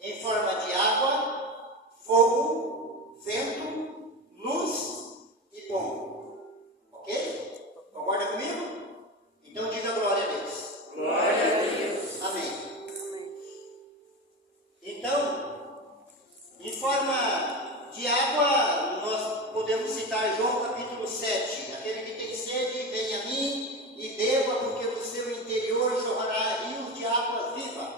em forma de água, fogo, vento, luz e pombo. Ok? Concorda comigo? Então diga glória a Deus. Glória a Deus. Amém. Então, em forma de água, nós podemos citar João capítulo 7. Aquele que tem sede, venha a mim e beba, porque do seu interior jorrará rios de água viva.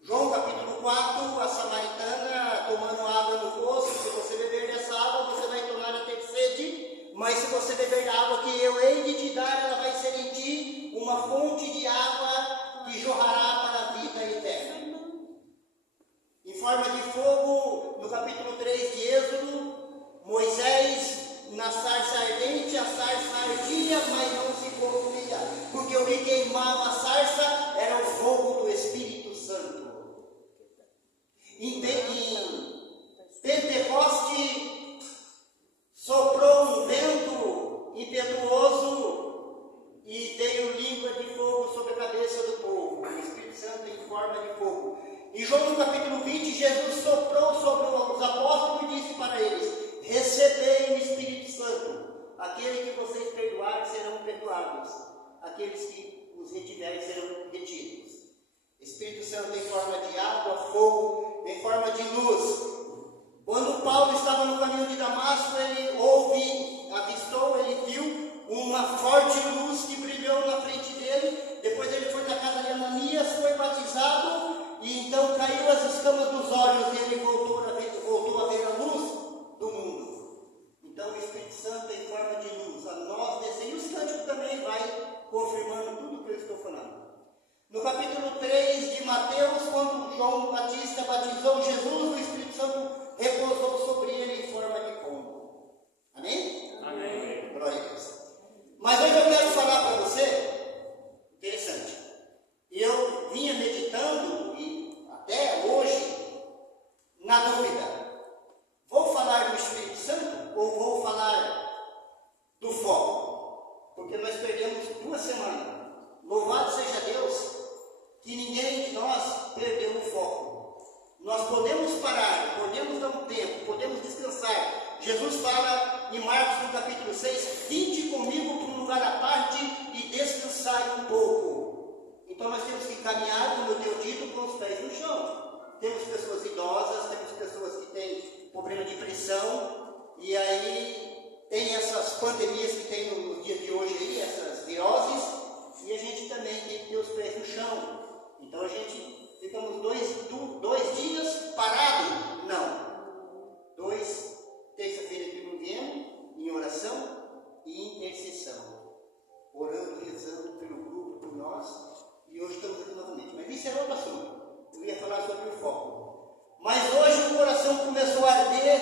João capítulo 4, a samaritana tomando água no poço. Se você beber dessa água, você vai tornar a ter sede, mas se você beber da água que eu hei de te dar, ela vai ser em ti uma fonte de água que jorrará para a vida eterna. Em forma de fogo, no capítulo 3 de Êxodo, Moisés na sarça ardente, a sarça ardia, mas não se consumia, porque o que queimava a sarça era o fogo do Espírito Santo. Em Pentecoste soprou um vento impetuoso e veio língua de fogo sobre a cabeça do povo, o Espírito Santo em forma de fogo. Em João capítulo 20, Jesus soprou sobre os apóstolos e disse para eles: recebei o Espírito Santo, aquele que vocês perdoarem serão perdoados, aqueles que os retiverem serão retidos. Espírito Santo em forma de água, fogo, em forma de luz. Quando Paulo estava no caminho de Damasco, ele avistou, ele viu uma forte luz que brilhou na frente dele. Depois ele foi na casa de Ananias, foi batizado, e então caiu as escamas dos olhos e ele voltou a ver a luz do mundo. Então o Espírito Santo em forma de luz, a nós descer, e os cânticos também vai confirmando tudo que eu estou falando. No capítulo 3 de Mateus, quando João Batista batizou Jesus, o Espírito Santo repousou sobre ele em forma de pombo. Amém? Amém. Glória a Deus. Mas hoje eu quero falar para você, interessante, eu vinha meditando e até hoje, na dúvida, vou falar do Espírito Santo ou vou falar do fogo? Porque nós perdemos 2 semanas. Louvado seja Deus que ninguém de nós perdeu o foco. Nós podemos parar, podemos dar um tempo, podemos descansar. Jesus fala em Marcos no capítulo 6, vinde comigo para um lugar à parte e descansai um pouco. Então nós temos que caminhar, como eu tenho dito, com os pés no chão. Temos pessoas idosas, temos pessoas que têm problema de pressão, e aí tem essas pandemias que tem nos dias de hoje aí, essas viroses, e a gente também tem que ter os pés no chão. Então a gente ficamos dois dias parados? Não. Terça-feira que não viemos, em oração e intercessão. Orando, rezando pelo grupo, por nós, e hoje estamos aqui novamente. Mas isso é outro assunto. Eu ia falar sobre o foco. Mas hoje o coração começou a arder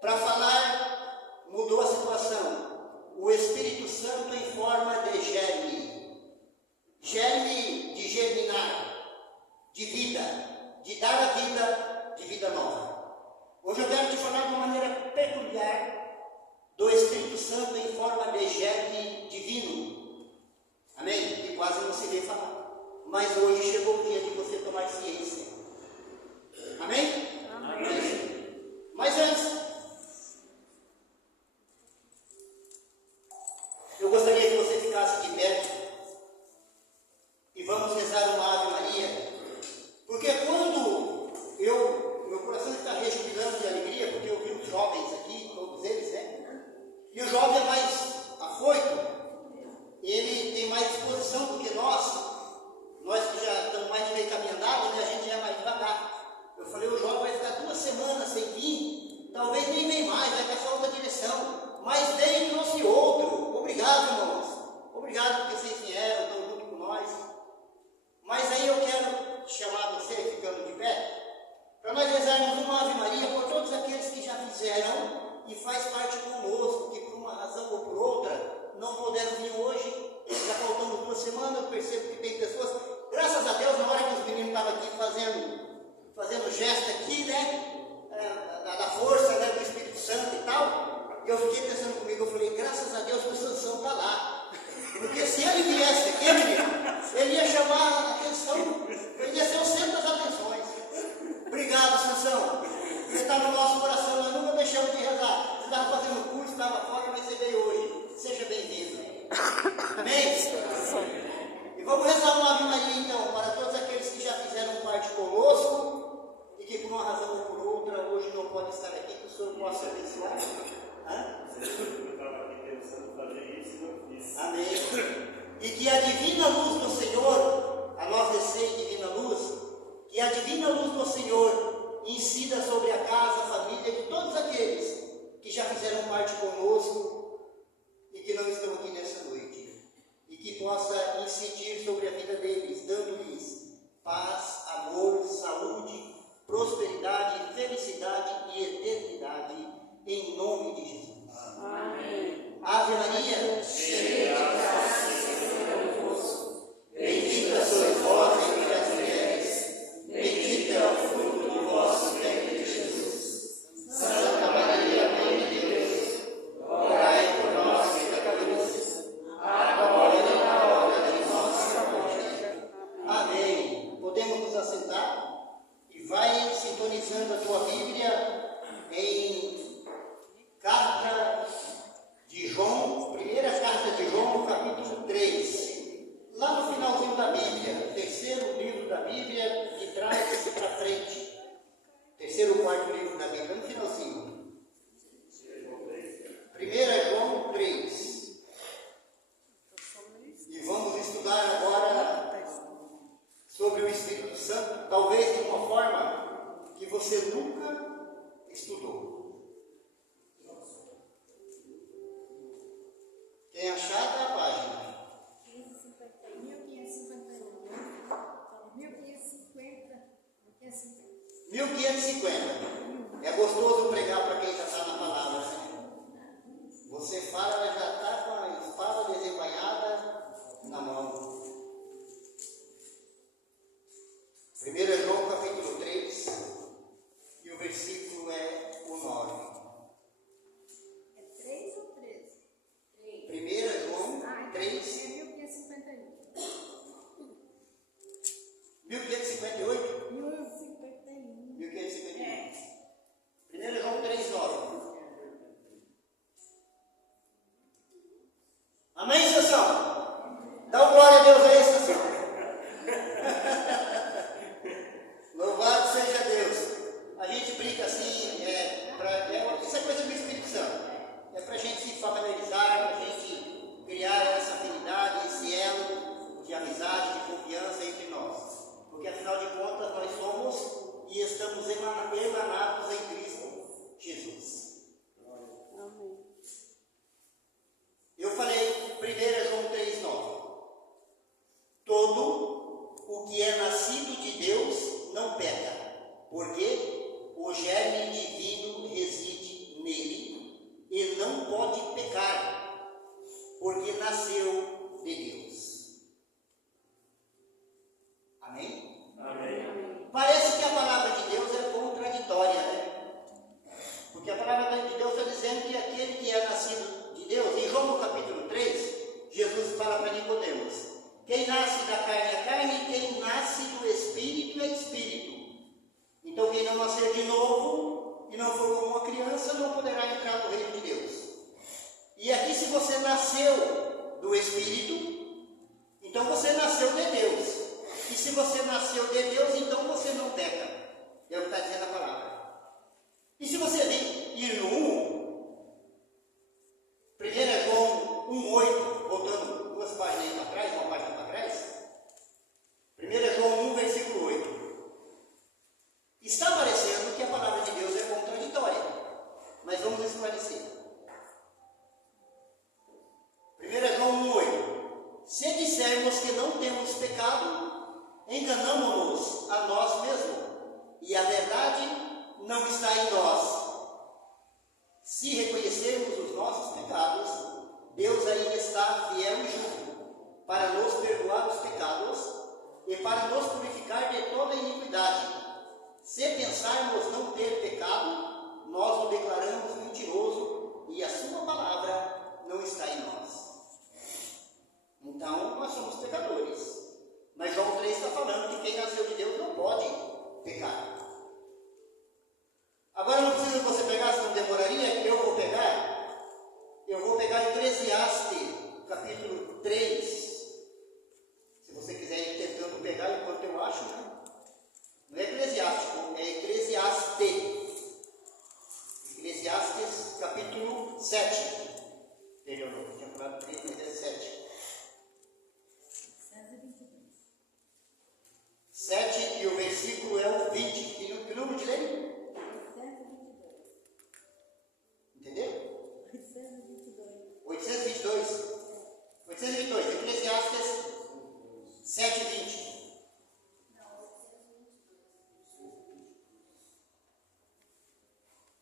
para falar, mudou a situação. O Espírito Santo em forma de germe. Germe de germinar, de vida, de dar a vida, de vida nova. Hoje eu quero te falar de uma maneira peculiar do Espírito Santo em forma de germe divino. Amém? Que quase não se vê falar. Mas hoje chegou o dia de você tomar ciência. Amém? Amém. Mas antes, eu gostaria que você ficasse de pé e vamos rezar uma Ave Maria, porque quando meu coração está rejubilando de alegria, porque eu vi os jovens aqui, todos eles, né? E o jovem é mais afoito, ele tem mais disposição do que nós que já estamos mais de meio caminho andado, né? A gente já é mais devagar. Eu falei, o jovem vai ficar 2 semanas sem vir, talvez nem vem mais, vai passar outra direção, mas veio e trouxe outro. Obrigado, irmãos, obrigado porque vocês vieram, estão junto com nós. Mas aí eu quero chamar você, ficando de pé, para nós rezarmos uma Ave Maria por todos aqueles que já fizeram e faz parte conosco, que por uma razão ou por outra não puderam vir hoje. Já faltamos 2 semanas, eu percebo que tem pessoas, graças a Deus, na hora que os meninos estavam aqui fazendo gesto aqui, né, da força, né, do Espírito Santo e tal, eu fiquei pensando comigo, eu falei, graças a Deus que o Sansão está lá. Porque se ele viesse aqui, menino, ele ia chamar a atenção, ele ia ser o centro das atenções. Amém. E que a divina luz do Senhor, a nós recém divina luz, que a divina luz do Senhor incida sobre a casa, a família de todos aqueles que já fizeram parte conosco e que não estão aqui nessa noite. E que possa incidir sobre a vida deles, dando-lhes paz, amor, saúde, prosperidade, felicidade e eternidade, em nome de Jesus. Amém. Ave Maria, cheia de graça, o Senhor é convosco. Bendita sois vós entre as mulheres, bendito é o fruto do vosso ventre, Jesus. Santa Maria, Mãe de Deus, rogai por nós, pecadores, agora e na hora de nossa morte. Amém. Podemos nos assentar e vai sintonizando a tua Bíblia em carta de João, primeira carta de João, capítulo 3. Lá no finalzinho da Bíblia, terceiro livro da Bíblia, de trás para frente. Terceiro ou quarto livro da Bíblia, no finalzinho. 1 João 3. E vamos estudar agora sobre o Espírito Santo, talvez de uma forma que você nunca estudou. Quem achar, dá a página. 1550. É gostoso pregar para quem já está na palavra, né? Você fala, ela já está com a espada desembainhada na mão. 1 João capítulo 3, e o versículo é o 9. É 3 ou 13? 1 João 3. É 1551. 1558? 1551. 1551. 1 João 3, 9. Amém, estação? Dá um glória a Deus aí, estação. Louvado seja Deus. A gente brinca assim, isso é coisa do Espírito Santo. É para a gente se familiarizar, para a gente criar essa afinidade, esse elo de amizade, de confiança entre nós. Porque afinal de contas nós somos e estamos emanados em Cristo Jesus. Amém. Eu falei 1 João 3, 9. Todo o que é nascido de Deus não peca, porque o germe divino reside nele e não pode pecar, porque nasceu de Deus. Amém? Amém. Parece que a palavra de Deus é contraditória, né? Porque a palavra de Deus está dizendo que aquele que é nascido de Deus, em João no capítulo 3, Jesus fala para Nicodemos: quem nasce da carne é carne, e quem nasce do Espírito é Espírito. Então quem não nascer de novo e não for como uma criança não poderá entrar no reino de Deus. E aqui, se você nasceu do Espírito, então você nasceu de Deus. E se você nasceu de Deus, então você não peca. É o que está dizendo a palavra. E se você ir no 1 João 1,8, voltando duas páginas aí para trás, uma página para trás. 1 João 1, versículo 8. Está parecendo que a palavra de Deus é contraditória, mas vamos esclarecer. 1 João 1,8. Se dissermos que não temos pecado, enganamo-nos a nós mesmos, e a verdade não está em nós. Se reconhecermos os nossos pecados, Deus aí está fiel e justo para nos perdoar os pecados e para nos purificar de toda iniquidade. Se pensarmos não ter pecado, nós o declaramos mentiroso e a sua palavra não está em nós. Então, nós somos pecadores. Mas João 3 está falando que quem nasceu de Deus não pode pecar. Agora não precisa você pegar, senão demoraria. Eu vou pegar Eclesiastes, capítulo 3. Se você quiser ir tentando pegar enquanto eu acho, né? Não é Eclesiástico, é Eclesiastes. Eclesiastes, capítulo 7. Melhorou, tinha e o versículo é o 20. Que número de lei? 822. Entendeu? 822. 822. 822, Eclesiastes 7:20.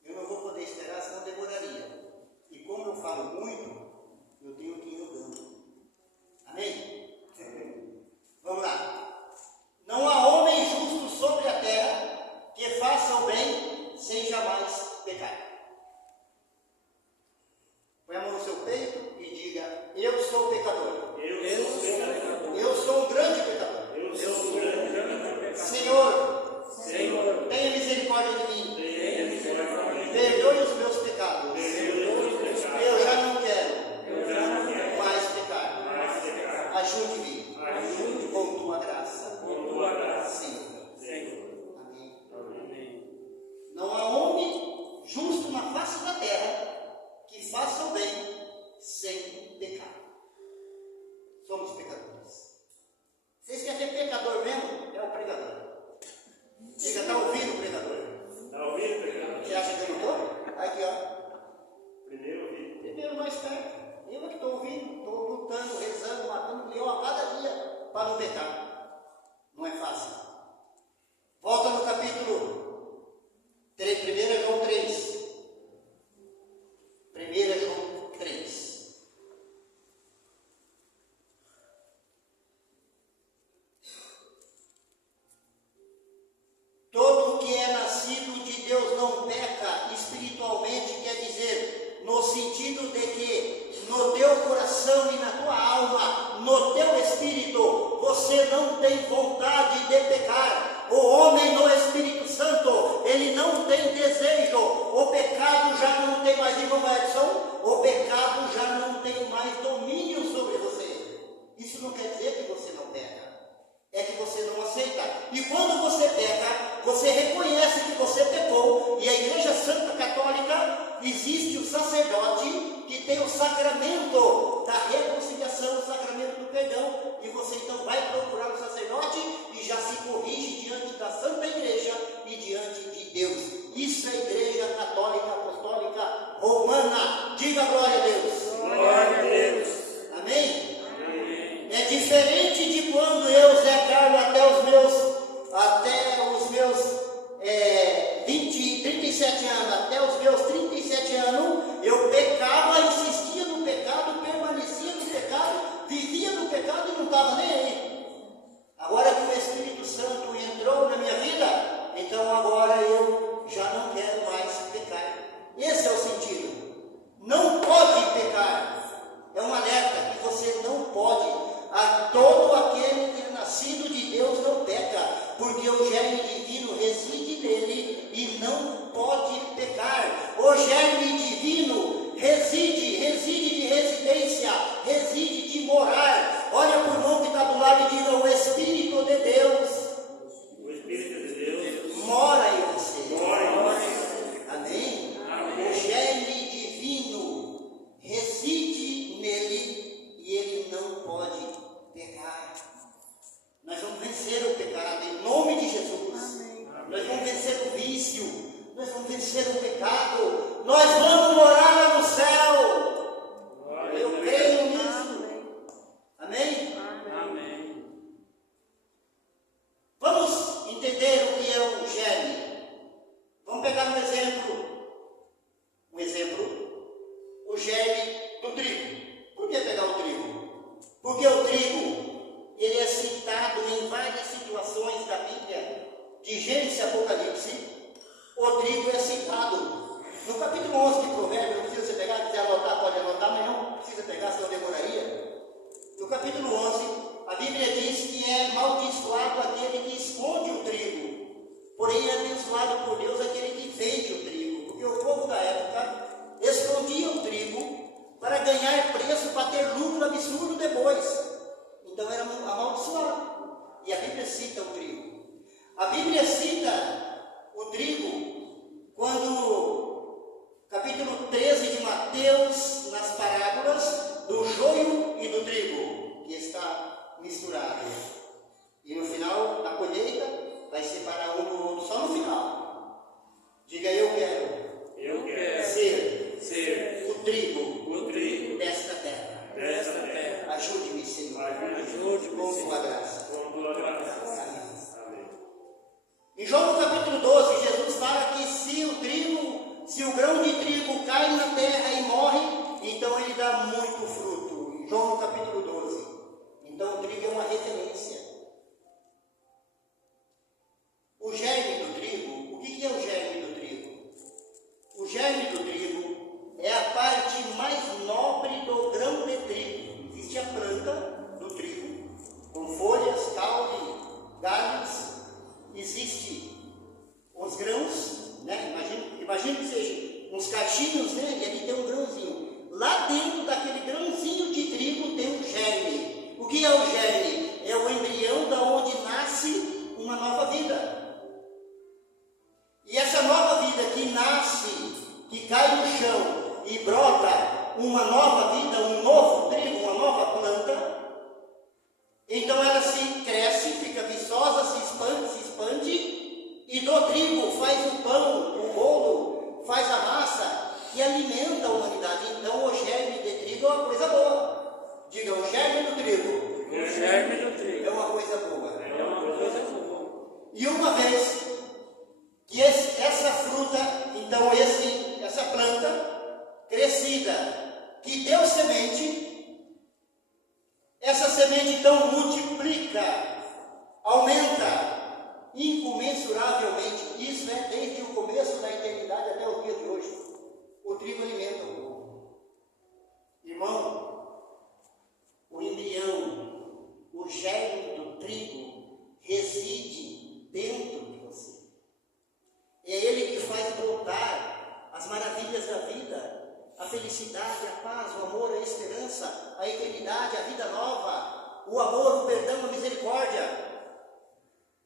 Eu não vou poder esperar, senão demoraria. E como eu falo muito, eu tenho que ir andando. Amém? Vamos lá. Não há homem justo sobre a terra que faça o bem sem jamais pecar. Põe a mão no seu peito e diga: eu sou pecador. Eu sou um grande pecador. Senhor, tenha misericórdia de mim. Perdoe os meus pecados. Eu já não quero mais pecar. Ajude-me com tua graça. Senhor. Amém. Não há homem justo na face da terra que faça o bem sem pecar. Somos pecadores. Vocês querem ver pecador mesmo? É o pregador. Diga, está ouvindo o pregador? Está ouvindo, pregador? Você acha que eu não estou? Aqui, ó. Primeiro mais perto. Eu é que estou ouvindo, estou lutando, rezando, matando leão a cada dia para não pecar. Não é fácil. Volta no capítulo 3, 1 João 3. 1 João 3. Todo que é nascido de Deus não peca espiritualmente, quer dizer, no sentido de que no teu coração e na tua alma, no teu espírito, você não tem vontade de pecar. O homem no Espírito Santo, ele não tem desejo. O pecado já não tem mais, irmão Edson, o pecado já não tem mais domínio sobre você. Isso não quer dizer que você não peca. É que você não aceita. E quando você peca, você reconhece que você pecou. E a Igreja Santa Católica, existe o sacerdote que tem o sacramento da reconciliação, o sacramento do perdão. E você então vai procurar o sacerdote e já se corrige diante da Santa Igreja e diante de Deus. Isso é a Igreja Católica Apostólica Romana. Diga glória a Deus. Glória a Deus. Amém? É diferente de quando eu, Zé Carlos, até os meus 37 anos, até os meus 37 anos, eu pecava, insistia no pecado, permanecia no pecado, vivia no pecado e não estava nem aí. Agora que o Espírito Santo entrou na minha vida, então agora eu já não quero mais pecar. Esse é o sentido. Não pode pecar. É um alerta que você não pode. A todo aquele que é nascido de Deus não peca, porque o germe divino reside nele e não pode pecar. O germe divino reside de residência, reside de morar. Olha para o irmão que está do lado e diga: o Espírito de Deus, O Espírito de Deus mora em você. mora em nós. Amém? Amém. O germe divino reside nele e ele não pode pecar. Nós vamos vencer o pecado em nome de Jesus. Amém. Nós vamos vencer o vício. Nós vamos vencer o pecado. Nós vamos morar lá no céu. Glória Eu a Deus. creio nisso. Amém? Amém. Vamos entender o que é o germe. Vamos pegar um exemplo. O germe do trigo. Por que pegar o trigo? Porque o trigo, ele é citado em várias situações da Bíblia, de Gênesis e Apocalipse. O trigo é citado. No capítulo 11 de Provérbios, não precisa você pegar, se quiser anotar, pode anotar, mas não precisa pegar, senão demoraria. No capítulo 11, a Bíblia diz que é amaldiçoado aquele que esconde o trigo, porém é abençoado por Deus aquele que vende o trigo, porque o povo da época escondia o trigo para ganhar preço, para ter lucro absurdo depois. Então era amaldiçoado. E a Bíblia cita o trigo. A Bíblia cita o trigo quando, capítulo 13 de Mateus, nas parábolas do joio e do trigo, que está misturado. E no final da colheita vai vai separar um do outro só no final. Diga, eu quero Eu quero ser o trigo o trigo desta terra. desta terra. Ajude-me, Senhor, Ajude-me, com Senhor, tua graça. com tua graça. Amém. Amém. Em João capítulo 12, Jesus fala que se o grão de trigo cai na terra e morre, então ele dá muito fruto. Em João capítulo 12. Então o trigo é uma referência. O germe do trigo, o que é o germe do trigo? O germe do trigo é a parte mais nobre do grão de trigo. Existe a planta do trigo, com folhas, caule, galhos. Existe os grãos, né? Imagina que seja uns cachinhos, né? E ali tem um grãozinho. Lá dentro daquele grãozinho de trigo tem um germe. O que é o germe? É o embrião da onde nasce uma nova vida. E essa nova vida que nasce, que cai no chão e brota uma nova vida, um novo trigo, uma nova planta, então ela se cresce, fica viçosa, se expande, e do trigo faz o pão, o bolo, faz a massa que alimenta a humanidade. Então o germe de trigo é uma coisa boa. Diga, o germe do trigo. O germe do trigo É uma coisa boa. é uma coisa boa. E uma vez que essa fruta, então essa planta crescida, que deu semente, essa semente então multiplica, aumenta incomensuravelmente. Isso é desde o começo da eternidade até o dia de hoje. O trigo alimenta o povo. Irmão, o embrião, o germe do trigo reside dentro de você. É ele que faz brotar as maravilhas da vida, a felicidade, a paz, o amor, a esperança, a eternidade, a vida nova, o amor, o perdão, a misericórdia.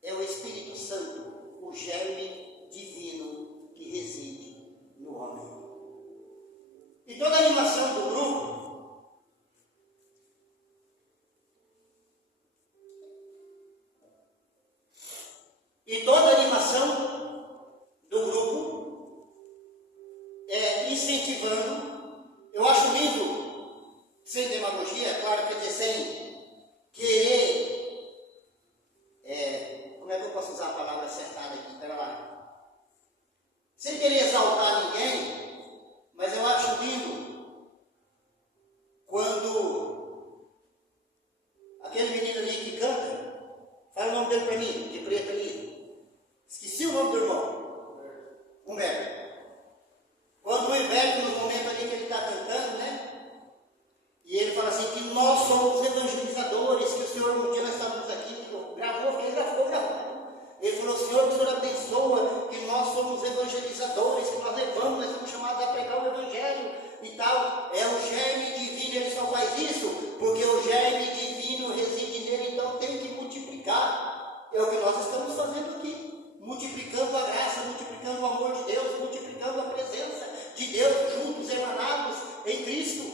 É o Espírito Santo, o germe divino que reside no homem. E toda a animação do grupo é incentivando. Eu acho lindo, sem demagogia, é claro, quer dizer, sem querer. Como é que eu posso usar a palavra acertada aqui? Espera lá. Sem querer exaltar ninguém, mas eu acho lindo quando aquele menino ali que canta, fala o nome dele para mim, de preto ali. Esqueci o nome do irmão. Humberto. Quando o Humberto, no momento ali que ele está cantando, né? E ele fala assim, que nós somos evangelizadores, que o Senhor, um dia nós estávamos aqui, gravou. Ele falou, Senhor, que o Senhor abençoa, que nós somos evangelizadores, que nós levamos, nós somos chamados a pregar o Evangelho e tal. É o germe divino, ele só faz isso, porque o germe divino reside nele, então tem que multiplicar. É o que nós estamos fazendo aqui, multiplicando a graça, multiplicando o amor de Deus, multiplicando a presença de Deus, juntos, emanados em Cristo.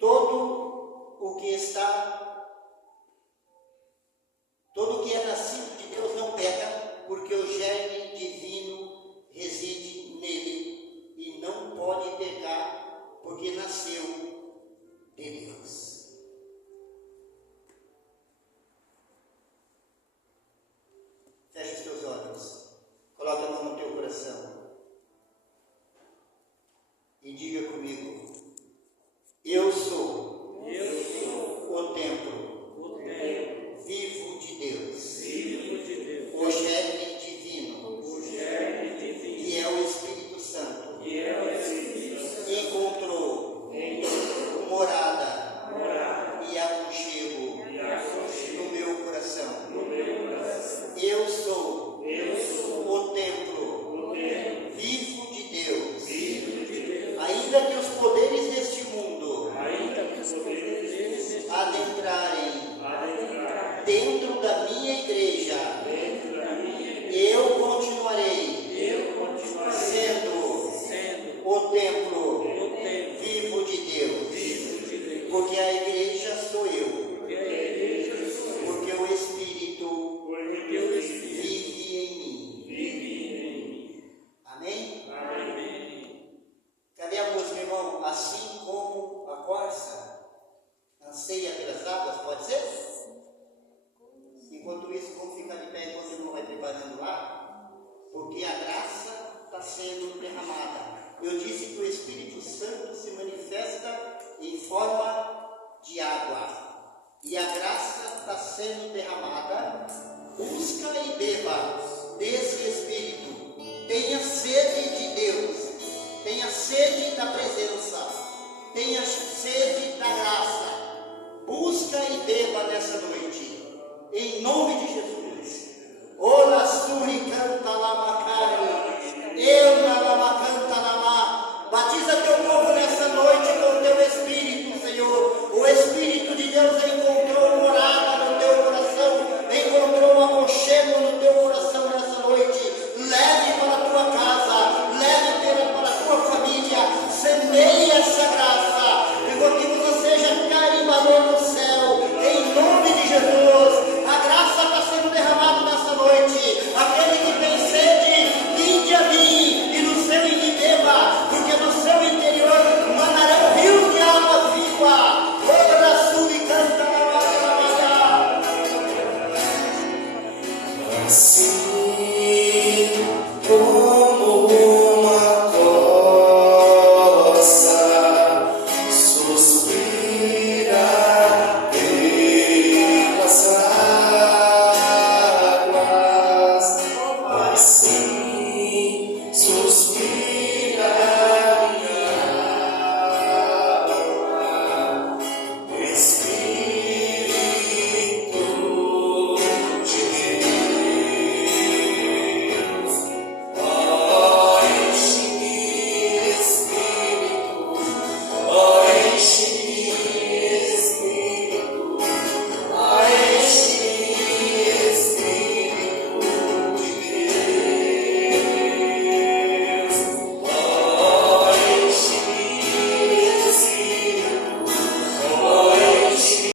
Todo o que é nascido de Deus não peca, porque o germe divino reside nele e não pode pecar, porque nasceu de Deus. Feche os teus olhos, coloca a mão no teu coração e diga comigo: eu sou o templo vivo de Deus, o germe divino, que é o Espírito Santo, encontrou morada e aconchego no meu coração. Eu sou o templo vivo de Deus, ainda que os poderes deste mundo Porque a igreja sou eu. Porque a igreja sou eu. Porque o Espírito Porque o Espírito vive em mim. vive em mim. Amém? Amém. Cadê a música, irmão? Assim como a corça anseia pelas águas, pode ser? Enquanto isso, vamos ficar de pé enquanto o irmão vai preparando lá, porque a graça está sendo derramada. Eu disse que o Espírito Santo se manifesta em forma de água, e a graça está sendo derramada. Busca e beba desse Espírito. Tenha sede de Deus, tenha sede da presença, tenha sede da graça. Busca e beba nessa noite, em nome de Jesus. Ora suri canta la macari.